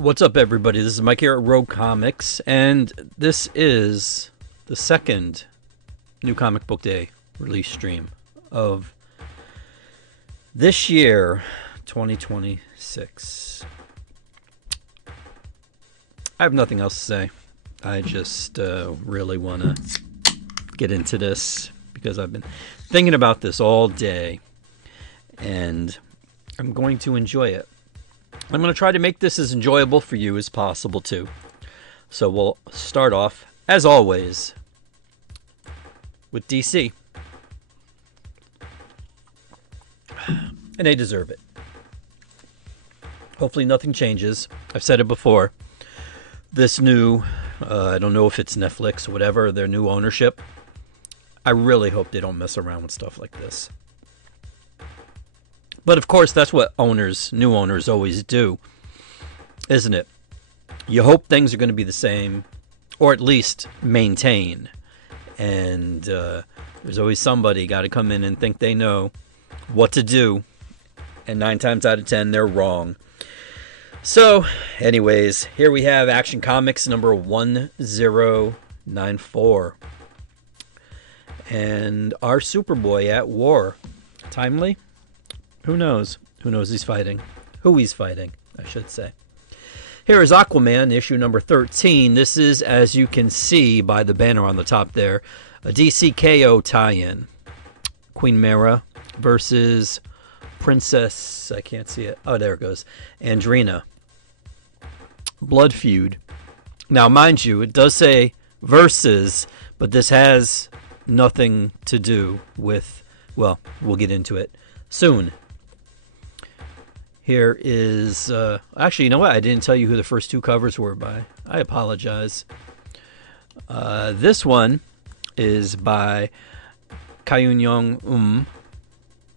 What's up, everybody? This is Mike here at Rogue Comics, and this is the second New Comic Book Day release stream of this year, 2026. I have nothing else to say. I just really want to get into this because I've been thinking about this all day, and I'm going to enjoy it. I'm going to try to make this as enjoyable for you as possible, too. So we'll start off, as always, with DC. And they deserve it. Hopefully nothing changes. I've said it before. This new, I don't know if it's Netflix or whatever, their new ownership, I really hope they don't mess around with stuff like this. But of course, that's what new owners always do, isn't it? You hope things are going to be the same, or at least maintain. And there's always somebody got to come in and think they know what to do. And 9 times out of 10, they're wrong. So, anyways, here we have Action Comics number 1094. And our Superboy at war. Timely? Who knows? Who knows he's fighting? Who he's fighting, I should say. Here is Aquaman, issue number 13. This is, as you can see by the banner on the top there, a DC KO tie-in. Queen Mara versus Princess, I can't see it. Oh, there it goes. Andrina. Blood feud. Now, mind you, it does say versus, but this has nothing to do with, well, we'll get into it soon. Here is, actually, you know what? I didn't tell you who the first 2 covers were by. I apologize. This one is by Kyun Young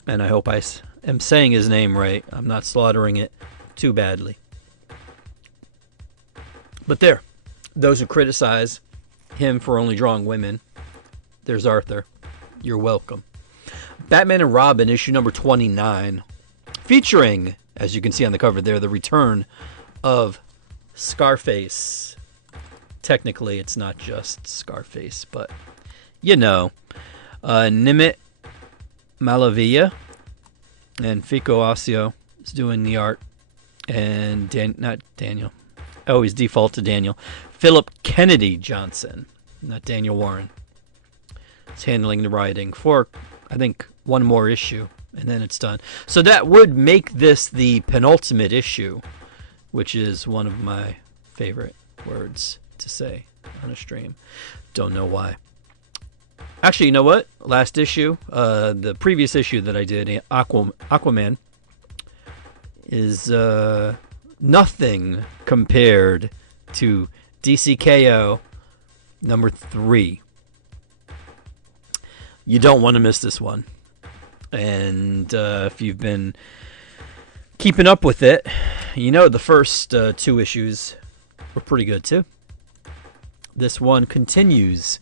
and I hope I am saying his name right. I'm not slaughtering it too badly. But there, those who criticize him for only drawing women, there's Arthur. You're welcome. Batman and Robin, issue number 29, featuring, as you can see on the cover there, the return of Scarface. Technically, it's not just Scarface, but you know. Nimit Malavia and Fico Ossio is doing the art. And not Daniel. I always default to Daniel. Philip Kennedy Johnson, not Daniel Warren. It's handling the writing for, I think, one more issue, and then it's done. So that would make this the penultimate issue, which is one of my favorite words to say on a stream. Don't know why. Actually, you know what? Last issue, the previous issue that I did, Aquaman, is nothing compared to DCKO number 3. You don't want to miss this one. And if you've been keeping up with it, you know the first 2 issues were pretty good too. This one continues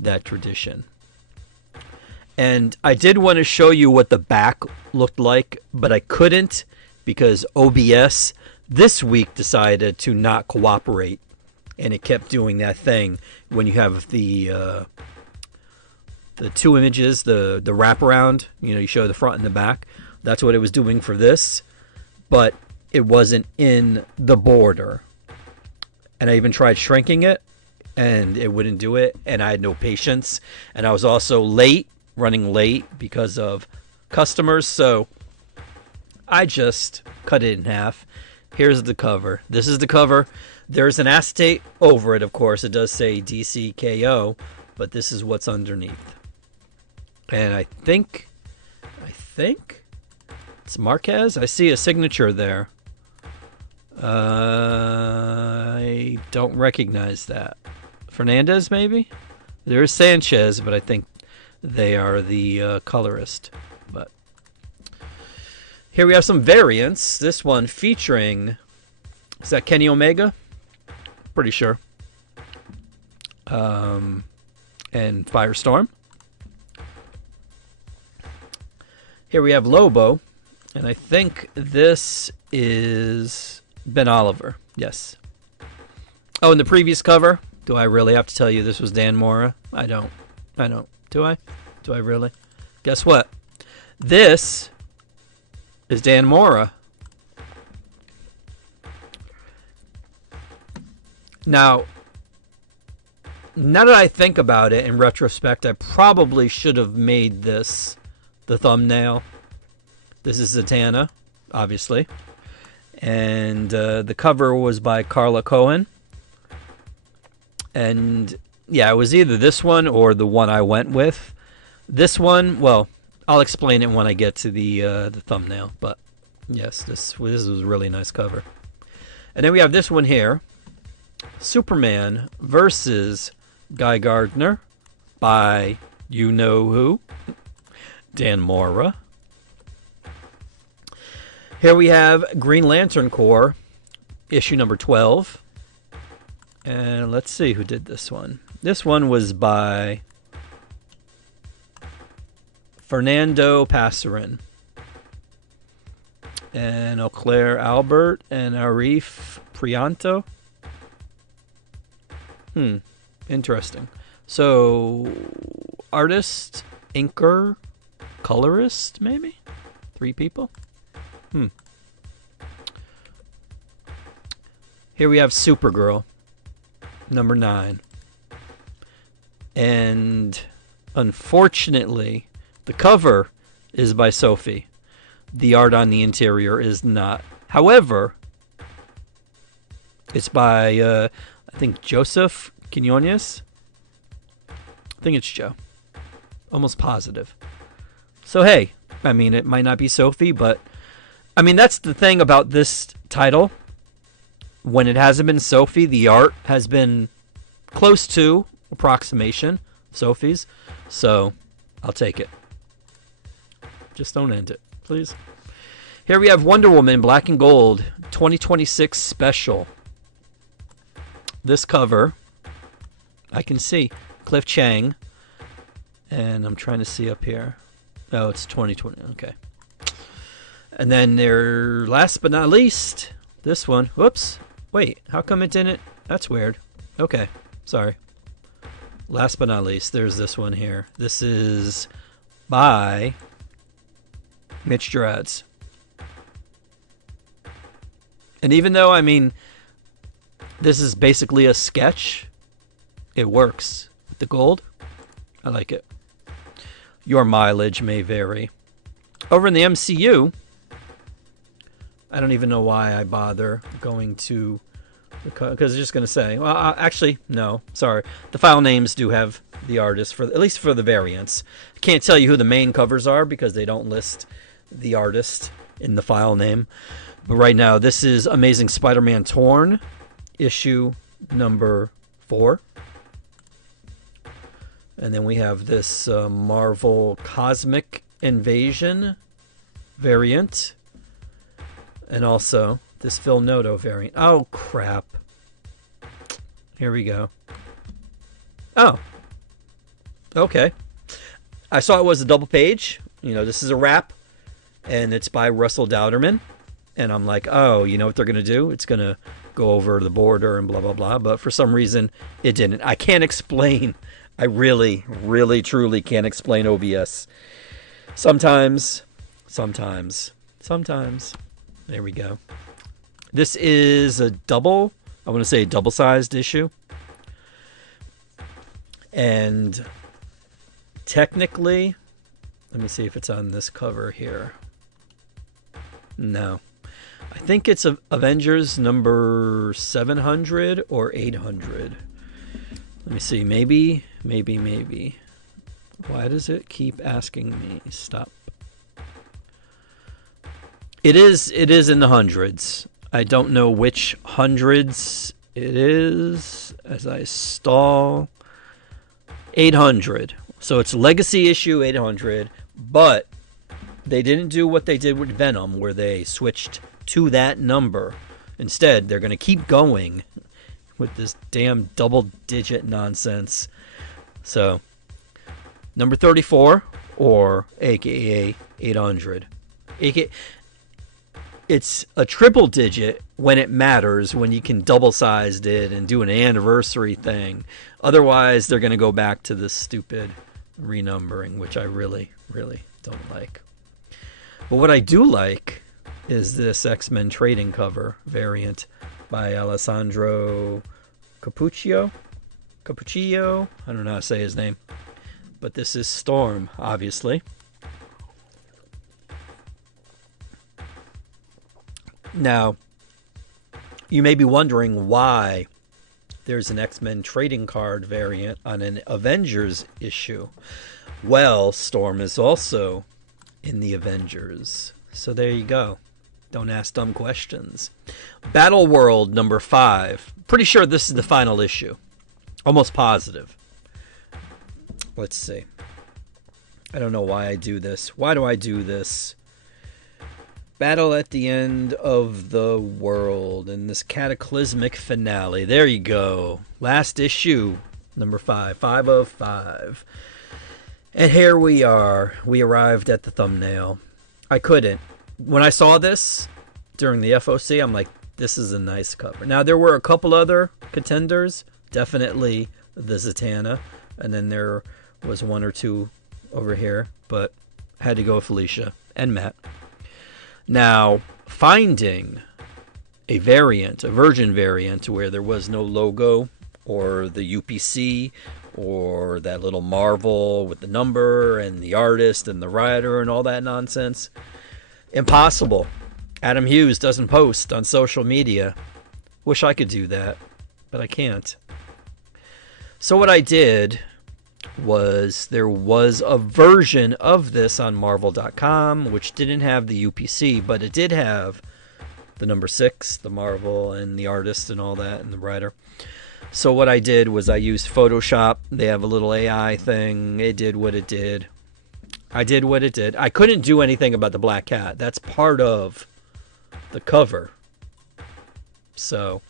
that tradition. And I did want to show you what the back looked like, but I couldn't because OBS this week decided to not cooperate. And it kept doing that thing when you have the 2 images, the wraparound, you show the front and the back. That's what it was doing for this, but it wasn't in the border. And I even tried shrinking it, and it wouldn't do it, and I had no patience. And I was also running late because of customers, so I just cut it in half. Here's the cover. This is the cover. There's an acetate over it, of course. It does say DCKO, but this is what's underneath. And I think it's Marquez. I see a signature there. I don't recognize that. Fernandez, maybe? There is Sanchez, but I think they are the colorist. But here we have some variants. This one featuring, is that Kenny Omega? Pretty sure. And Firestorm. Here we have Lobo, and I think this is Ben Oliver, yes. Oh, and the previous cover, do I really have to tell you this was Dan Mora? I don't. Do I? Do I really? Guess what? This is Dan Mora. Now that I think about it in retrospect, I probably should have made this the thumbnail. This is Zatanna, obviously. And the cover was by Carla Cohen. And yeah, it was either this one or the one I went with. This one, well, I'll explain it when I get to the thumbnail. But yes, this was a really nice cover. And then we have this one here. Superman versus Guy Gardner by you know who, Dan Mora. Here we have Green Lantern Corps, issue number 12. And let's see who did this one. This one was by Fernando Passarin and Auclair Albert and Arif Prianto. Interesting. So, artist, inker, colorist, maybe? 3 people? Here we have Supergirl, number 9. And unfortunately, the cover is by Sophie. The art on the interior is not. However, it's by I think Joseph Quinones. I think it's Joe. Almost positive. So hey, I mean, it might not be Sophie, but I mean, that's the thing about this title. When it hasn't been Sophie, the art has been close to approximation Sophie's. So I'll take it. Just don't end it, please. Here we have Wonder Woman Black and Gold 2026 special. This cover, I can see Cliff Chang, and I'm trying to see up here. Oh, it's 2020. Okay. And then there, last but not least, this one. Whoops. Wait, how come it didn't? That's weird. Okay, sorry. Last but not least, there's this one here. This is by Mitch Gerads. And even though, I mean, this is basically a sketch, it works. With the gold, I like it. Your mileage may vary. Over in the MCU, I don't even know why I bother going to, because I'm just going to say, well, actually, no, sorry. The file names do have the artist, for at least for the variants. I can't tell you who the main covers are because they don't list the artist in the file name. But right now, this is Amazing Spider-Man Torn, issue number 4. And then we have this Marvel Cosmic Invasion variant. And also this Phil Noto variant. Oh, crap. Here we go. Oh. Okay. I saw it was a double page. You know, this is a wrap. And it's by Russell Dauterman. And I'm like, oh, you know what they're going to do? It's going to go over the border and blah, blah, blah. But for some reason, it didn't. I can't explain. I really, really, truly can't explain OBS. Sometimes. There we go. This is a double, I want to say a double-sized issue. And technically, let me see if it's on this cover here. No. I think it's Avengers number 700 or 800. Let me see. Maybe. Why does it keep asking me? Stop. It is in the hundreds. I don't know which hundreds it is as I stall. 800. So it's Legacy issue 800, but they didn't do what they did with Venom where they switched to that number. Instead, they're going to keep going with this damn double-digit nonsense. So, number 34, or AKA 800. it's a triple digit when it matters, when you can double size it and do an anniversary thing. Otherwise, they're going to go back to this stupid renumbering, which I really, really don't like. But what I do like is this X-Men trading cover variant by Alessandro Cappuccio. I don't know how to say his name. But this is Storm, obviously. Now, you may be wondering why there's an X-Men trading card variant on an Avengers issue. Well, Storm is also in the Avengers. So there you go. Don't ask dumb questions. Battle World number 5. Pretty sure this is the final issue. Almost positive. Let's see. I don't know why I do this. Why do I do this? Battle at the end of the world in this cataclysmic finale. There you go. Last issue, number 5. 5 of 5. And here we are. We arrived at the thumbnail. I couldn't. When I saw this during the FOC, I'm like, this is a nice cover. Now, there were a couple other contenders. Definitely the Zatanna. And then there was one or two over here. But I had to go with Felicia and Matt. Now, finding a variant, a Virgin variant, where there was no logo or the UPC or that little Marvel with the number and the artist and the writer and all that nonsense, impossible. Adam Hughes doesn't post on social media. Wish I could do that, but I can't. So what I did was there was a version of this on Marvel.com which didn't have the UPC, but it did have the number 6, the Marvel and the artist and all that and the writer. So what I did was I used Photoshop. They have a little AI thing. It did what it did. I did what it did. I couldn't do anything about the black cat. That's part of the cover. So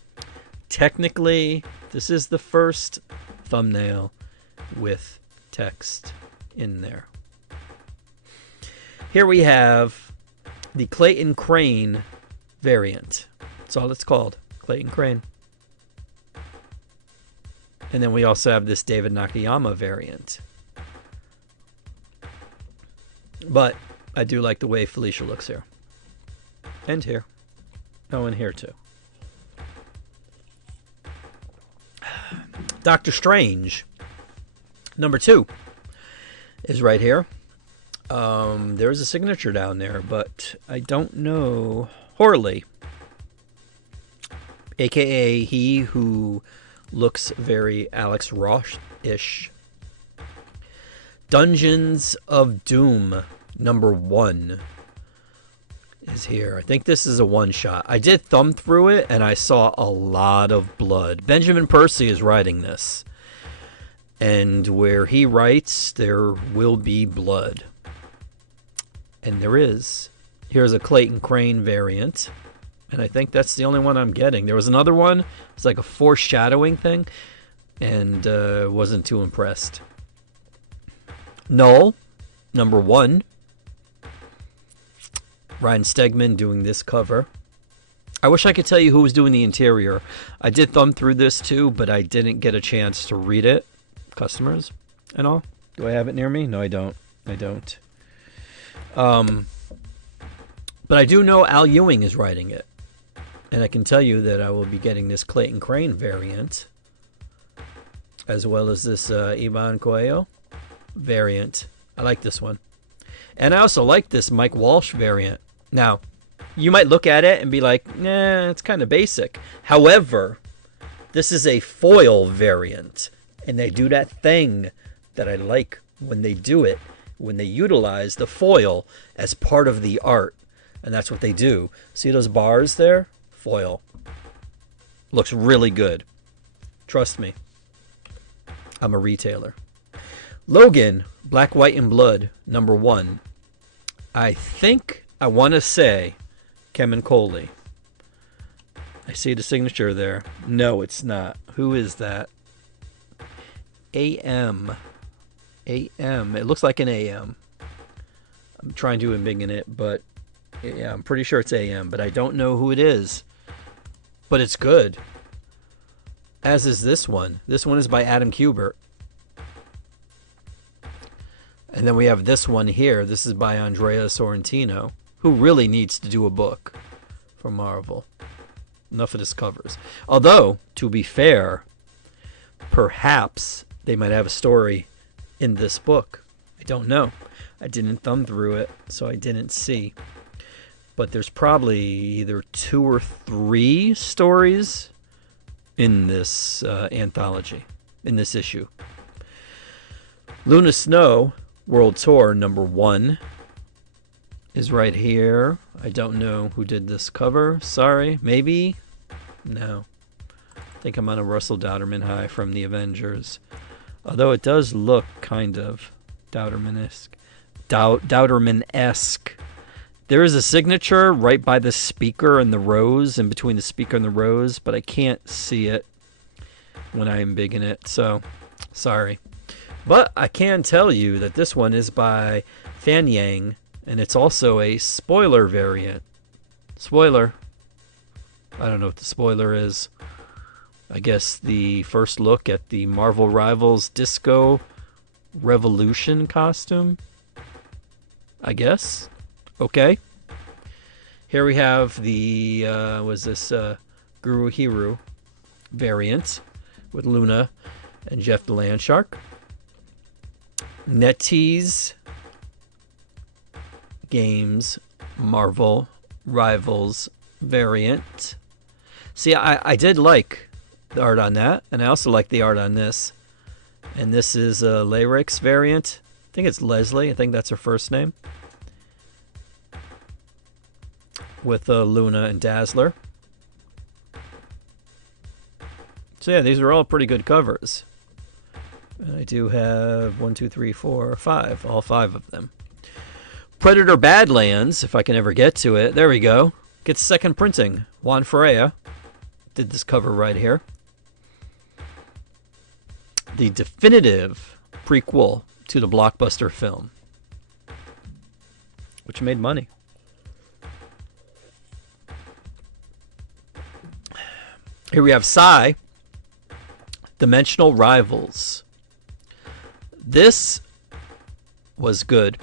technically this is the first thumbnail with text in there. Here we have the Clayton Crane variant. That's all it's called, Clayton Crane. And then we also have this David Nakayama variant. But I do like the way Felicia looks here. And here. Oh, and here too. Doctor Strange number 2 is right here. There's a signature down there, but I don't know. Horley, aka he who looks very Alex Ross-ish. Dungeons of Doom number 1 is here. I think this is a one-shot. I did thumb through it and I saw a lot of blood. Benjamin Percy is writing this. And where he writes, there will be blood. And there is. Here's a Clayton Crane variant. And I think that's the only one I'm getting. There was another one. It's like a foreshadowing thing. And wasn't too impressed. Knull, number 1. Ryan Stegman doing this cover. I wish I could tell you who was doing the interior. I did thumb through this too, but I didn't get a chance to read it. Customers and all. Do I have it near me? No, I don't. But I do know Al Ewing is writing it. And I can tell you that I will be getting this Clayton Crane variant, as well as this Ivan Coelho variant. I like this one. And I also like this Mike Walsh variant. Now, you might look at it and be like, nah, it's kind of basic. However, this is a foil variant. And they do that thing that I like when they do it, when they utilize the foil as part of the art. And that's what they do. See those bars there? Foil. Looks really good. Trust me. I'm a retailer. Logan, Black, White, and Blood, number 1. I think I want to say Kemen Coley. I see the signature there. No, it's not. Who is that? AM. It looks like an AM. I'm trying to embiggen it, but Yeah, I'm pretty sure it's AM, but I don't know who it is. But it's good. As is this one. This one is by Adam Kubert. And then we have this one here. This is by Andrea Sorrentino, who really needs to do a book for Marvel. Enough of this covers. Although, to be fair, perhaps they might have a story in this book. I don't know. I didn't thumb through it, so I didn't see. But there's probably either 2 or 3 stories in this anthology, in this issue. Luna Snow World Tour #1 is right here. I don't know who did this cover. Sorry. Maybe? No. I think I'm on a Russell Dauterman high from the Avengers. Although it does look kind of Dauterman-esque. Dauterman-esque. There is a signature right by the speaker and the rose, in between the speaker and the rose, but I can't see it when I am big in it, so sorry. But I can tell you that this one is by Fan Yang, and it's also a spoiler variant. Spoiler. I don't know what the spoiler is. I guess the first look at the Marvel Rivals Disco Revolution costume. I guess. Okay. Here we have the, Guru Hiru variant with Luna and Jeff the Landshark. NetEase Games Marvel Rivals variant. See, I did like the art on that, and I also like the art on this. And this is a Lyric's variant. I think it's Leslie. I think that's her first name. With Luna and Dazzler. So yeah, these are all pretty good covers. And I do have 1, 2, 3, 4, 5. All 5 of them. Predator Badlands, if I can ever get to it. There we go. Gets second printing. Juan Ferreira did this cover right here. The definitive prequel to the blockbuster film, which made money. Here we have Psy, Dimensional Rivals. This was good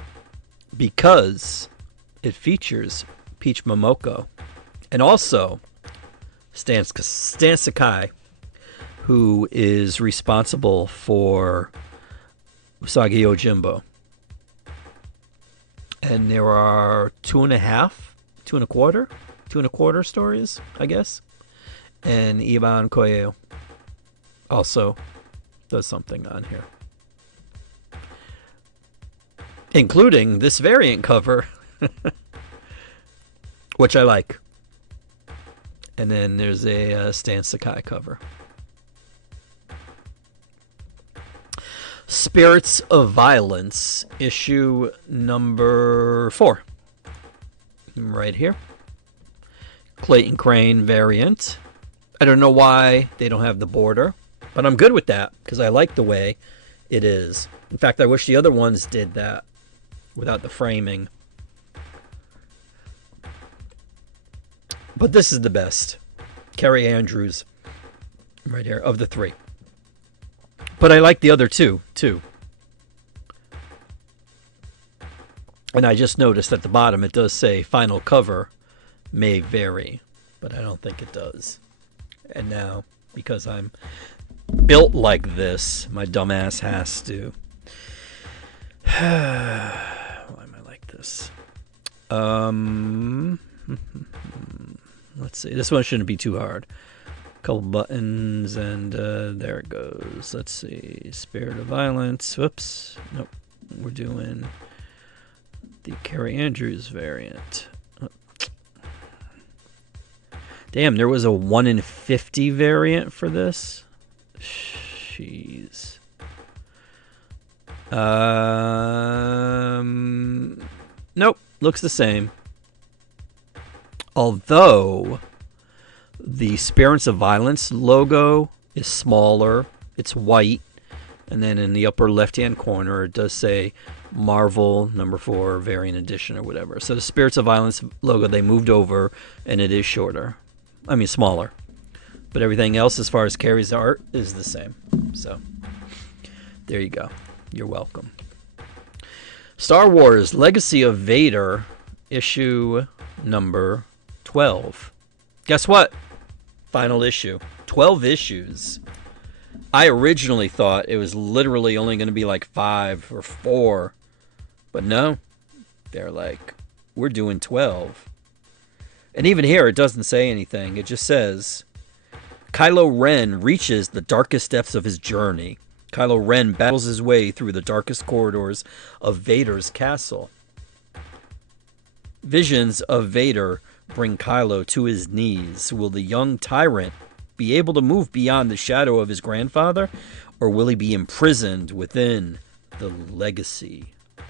because it features Peach Momoko and also Stan Sakai, who is responsible for Usagi Yojimbo. And there are 2.25 stories, I guess. And Ivan Koyeo also does something on here, including this variant cover, which I like. And then there's a Stan Sakai cover. Spirits of Violence, issue #4. Right here. Clayton Crane variant. I don't know why they don't have the border, but I'm good with that because I like the way it is. In fact, I wish the other ones did that without the framing. But this is the best. Carrie Andrews right here of the 3. But I like the other 2 too. And I just noticed at the bottom it does say final cover may vary, but I don't think it does. And now, because I'm built like this, my dumbass has to. Why am I like this? Let's see. This one shouldn't be too hard. A couple buttons, and there it goes. Let's see. Spirit of Violence. Whoops. Nope. We're doing the Carrie Andrews variant. Damn, there was a 1 in 50 variant for this. Jeez. Nope, looks the same. Although the Spirits of Violence logo is smaller, it's white, and then in the upper left-hand corner it does say Marvel #4 variant edition or whatever. So the Spirits of Violence logo they moved over, and it is shorter. I mean smaller. But everything else as far as Carrie's art is the same. So there you go. You're welcome. Star Wars Legacy of Vader issue number 12. Guess what? Final issue. 12 issues. I originally thought it was literally only going to be like 5 or 4. But no. They're like, we're doing 12. And even here, it doesn't say anything. It just says, Kylo Ren reaches the darkest depths of his journey. Kylo Ren battles his way through the darkest corridors of Vader's castle. Visions of Vader bring Kylo to his knees. Will the young tyrant be able to move beyond the shadow of his grandfather, or will he be imprisoned within the legacy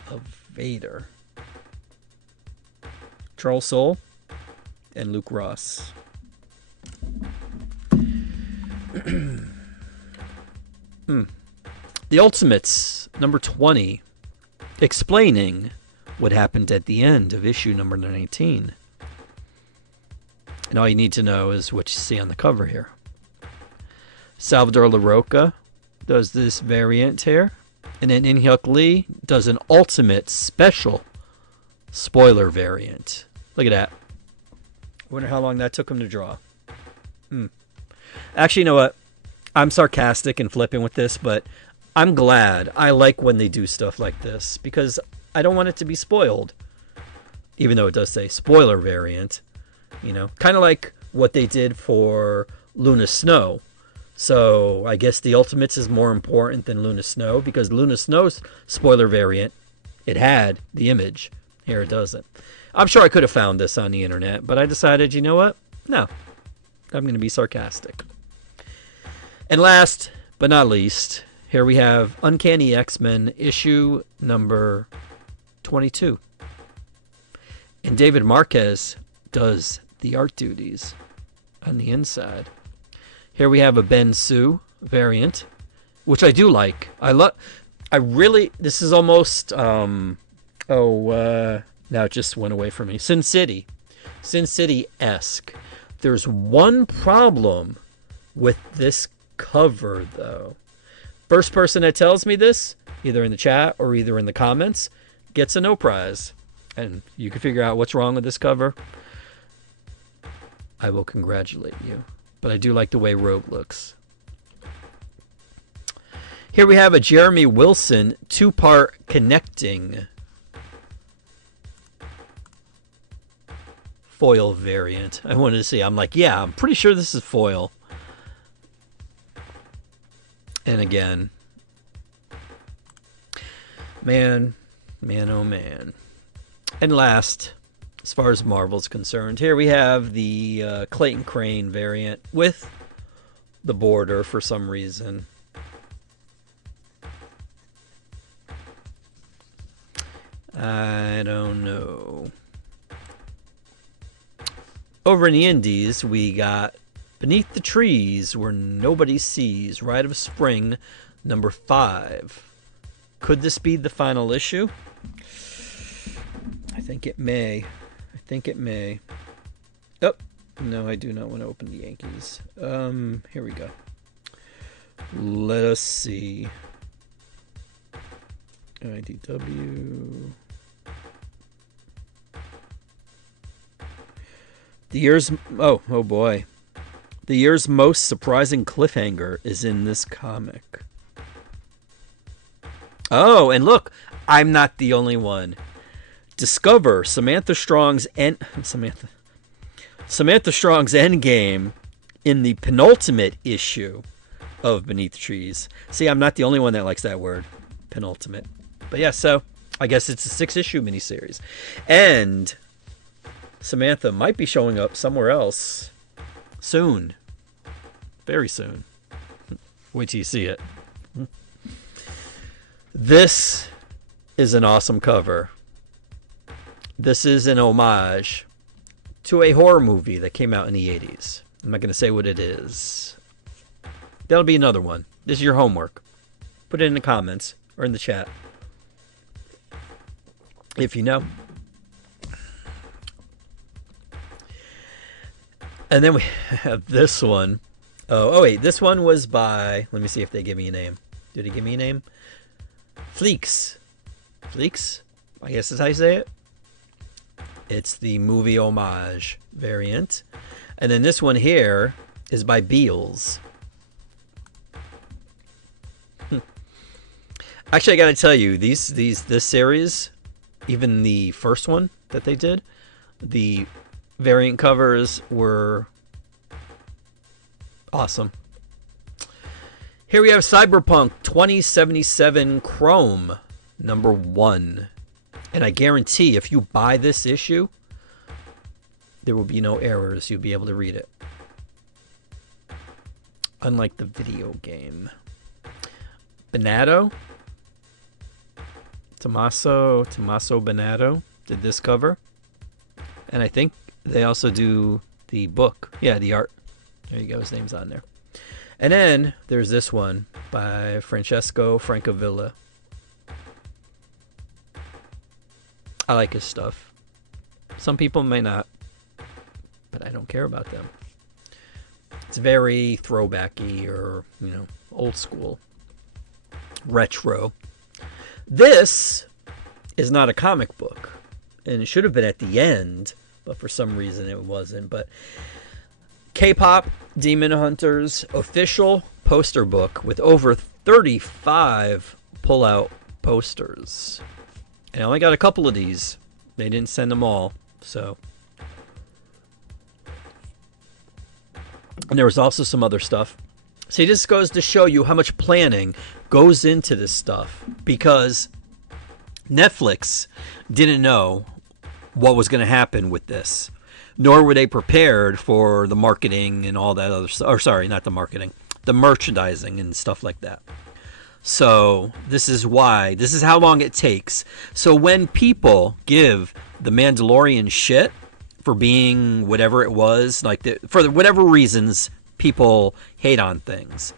of Vader? Charles Soule and Luke Ross. The Ultimates, number 20, explaining what happened at the end of issue number 19. And all you need to know is what you see on the cover here. Salvador LaRocca does this variant here, and then In-Hyuk Lee does an Ultimate special spoiler variant. Look at that. Wonder how long that took him to draw. Actually, you know what? I'm sarcastic and flipping with this, but I'm glad. I like when they do stuff like this because I don't want it to be spoiled. Even though it does say spoiler variant, you know, kind of like what they did for Luna Snow. So I guess the Ultimates is more important than Luna Snow because Luna Snow's spoiler variant, it had the image. Here it doesn't. I'm sure I could have found this on the internet, but I decided, you know what? No, I'm going to be sarcastic. And last but not least, here we have Uncanny X-Men issue number 22. And David Marquez does the art duties on the inside. Here we have a Ben Sue variant, which I do like. This is almost, now it just went away from me. Sin City-esque. There's one problem with this cover, though. First person that tells me this, either in the chat or either in the comments, gets a no prize. And you can figure out what's wrong with this cover. I will congratulate you. But I do like the way Rogue looks. Here we have a Jeremy Wilson 2-part connecting foil variant. I wanted to see. I'm like, yeah, I'm pretty sure this is foil. And again, man, oh man. And last, as far as Marvel's concerned, here we have the Clayton Crane variant with the border for some reason. I don't know. Over in the Indies, we got Beneath the Trees Where Nobody Sees, Rite of Spring, number 5. Could this be the final issue? I think it may. Oh, no, I do not want to open the Yankees. Here we go. Let us see. IDW. Oh boy. The year's most surprising cliffhanger is in this comic. Oh, and look, I'm not the only one. Discover Samantha Strong's Endgame in the penultimate issue of Beneath the Trees. See, I'm not the only one that likes that word, penultimate. But yeah, so I guess it's a 6-issue miniseries. And Samantha might be showing up somewhere else soon. Very soon. Wait till you see it. This is an awesome cover. This is an homage to a horror movie that came out in the 80s. I'm not going to say what it is. That'll be another one. This is your homework. Put it in the comments or in the chat. if you know. And then we have this one. Oh wait, this one was by, let me see if they give me a name. Did they give me a name? Fleeks. Fleeks? I guess is how you say it. It's the movie homage variant. And then this one here is by Beals. Actually, I gotta tell you, this series, even the first one that they did, the variant covers were awesome. Here we have Cyberpunk 2077 Chrome #1. And I guarantee if you buy this issue, there will be no errors. You'll be able to read it. Unlike the video game. Bonato. Tommaso Bonato did this cover. And I think they also do the book. Yeah, the art. There you go. His name's on there. And then there's this one by Francesco Francavilla. I like his stuff. Some people may not, but I don't care about them. It's very throwbacky or, you know, old school. Retro. This is not a comic book. And it should have been at the end, but for some reason it wasn't. But K-pop Demon Hunters official poster book with over 35 pull-out posters. And I only got a couple of these. They didn't send them all, so. And there was also some other stuff. See, this goes to show you how much planning goes into this stuff, because Netflix didn't know what was going to happen with this, nor were they prepared for the marketing and all that other stuff. Or sorry, not the marketing, the merchandising and stuff like that. So this is why, this is how long it takes. So when people give the Mandalorian shit for being whatever it was, like for whatever reasons people hate on things,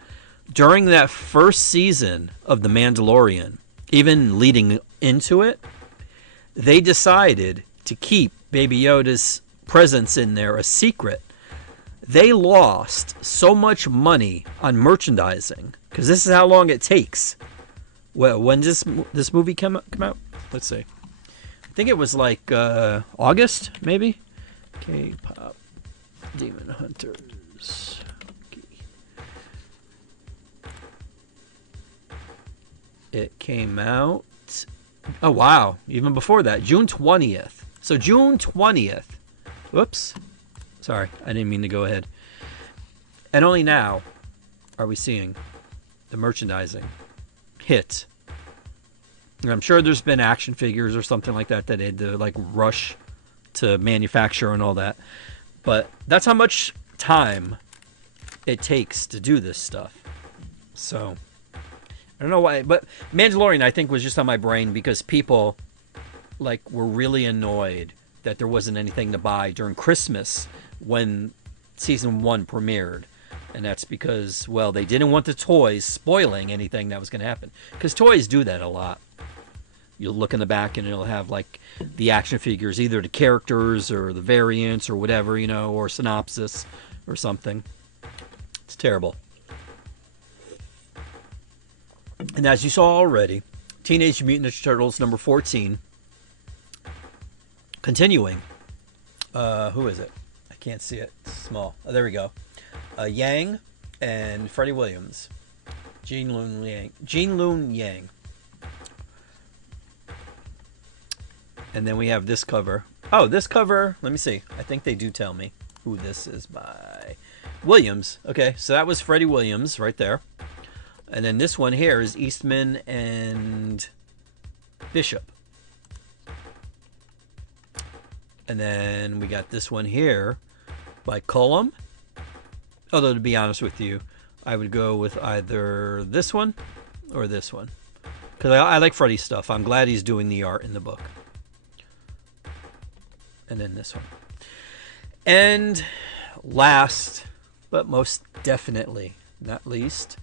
during that first season of The Mandalorian, even leading into it, they decided to keep Baby Yoda's presence in there a secret. They lost so much money on merchandising, because this is how long it takes. Well, when does this movie come out? Let's see. I think it was like August, maybe? K-pop Demon Hunters. It came out... Oh, wow. Even before that. June 20th. So June 20th. Whoops. Sorry, I didn't mean to go ahead. And only now are we seeing the merchandising hit. And I'm sure there's been action figures or something like that that they had to like rush to manufacture and all that. But that's how much time it takes to do this stuff. So I don't know why, but Mandalorian I think was just on my brain because people like were really annoyed that there wasn't anything to buy during Christmas when season 1 premiered. And that's because, well, they didn't want the toys spoiling anything that was going to happen. Because toys do that a lot. You'll look in the back and it'll have, like, the action figures, either the characters or the variants or whatever, you know, or synopsis or something. It's terrible. And as you saw already, Teenage Mutant Ninja Turtles number 14. Continuing. Who is it? I can't see it. It's small. Oh, there we go. Yang and Freddie Williams. Gene Luen Yang. And then we have this cover. Oh, this cover, let me see. I think they do tell me who this is by. Williams. Okay, so that was Freddie Williams right there. And then this one here is Eastman and Bishop. And then we got this one here by Cullum. Although, to be honest with you, I would go with either this one or this one. Because I like Freddie's stuff. I'm glad he's doing the art in the book. And then this one. And last, but most definitely not least,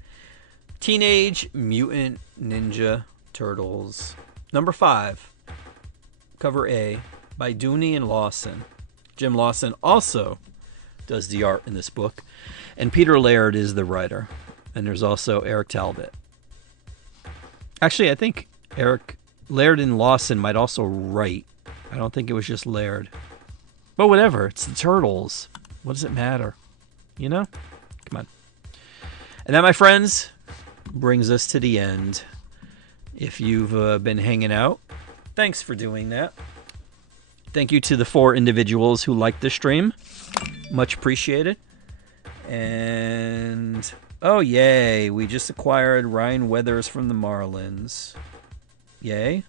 Teenage Mutant Ninja Turtles number 5. cover A, by Dooney and Lawson. Jim Lawson also does the art in this book. And Peter Laird is the writer. And there's also Eric Talbot. Actually, I think Eric Laird and Lawson might also write. I don't think it was just Laird. But whatever. It's the Turtles. What does it matter? You know? Come on. And that, my friends, brings us to the end. If you've been hanging out, thanks for doing that. Thank you to the 4 individuals who liked the stream. Much appreciated. And, oh, yay. We just acquired Ryan Weathers from the Marlins. Yay.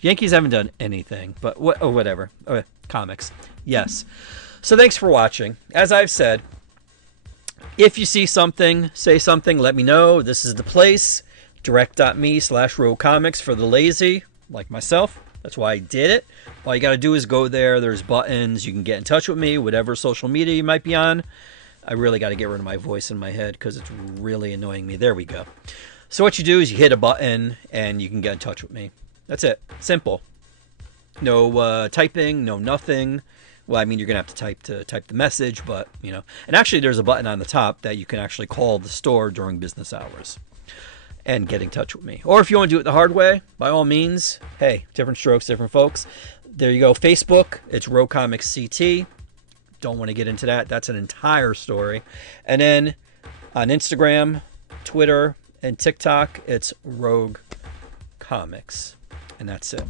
Yankees haven't done anything, but whatever. Okay, comics. Yes. So thanks for watching. As I've said, if you see something, say something, let me know. This is the place. Direct.me/RogueComics for the lazy, like myself. That's why I did it. All you got to do is go there. There's buttons. You can get in touch with me, whatever social media you might be on. I really got to get rid of my voice in my head because it's really annoying me. There we go. So what you do is you hit a button and you can get in touch with me. That's it. Simple. No typing, no nothing. Well, I mean, you're going to have to type the message, but, you know. And actually, there's a button on the top that you can actually call the store during business hours and get in touch with me. Or if you want to do it the hard way, by all means, hey, different strokes, different folks. There you go. Facebook, it's Rogue Comics CT. Don't want to get into that. That's an entire story. And then on Instagram, Twitter, and TikTok, it's Rogue Comics. And that's it.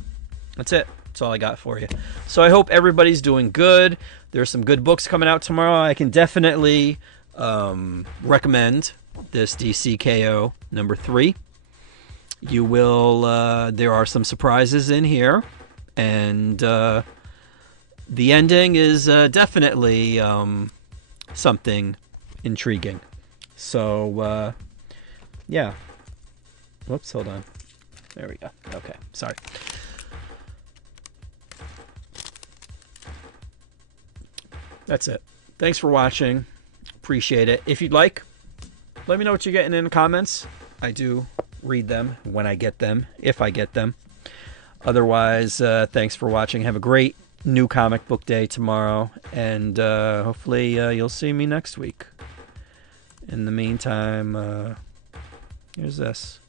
That's it. That's all I got for you. So I hope everybody's doing good. There's some good books coming out tomorrow. I can definitely recommend this DCKO number 3. You will, there are some surprises in here. And the ending is definitely something intriguing. So, yeah. Whoops, hold on. There we go. Okay, sorry. That's it. Thanks for watching. Appreciate it. If you'd like, let me know what you're getting in the comments. I do read them when I get them, if I get them. Otherwise, thanks for watching. Have a great new comic book day tomorrow. And hopefully you'll see me next week. In the meantime, here's this.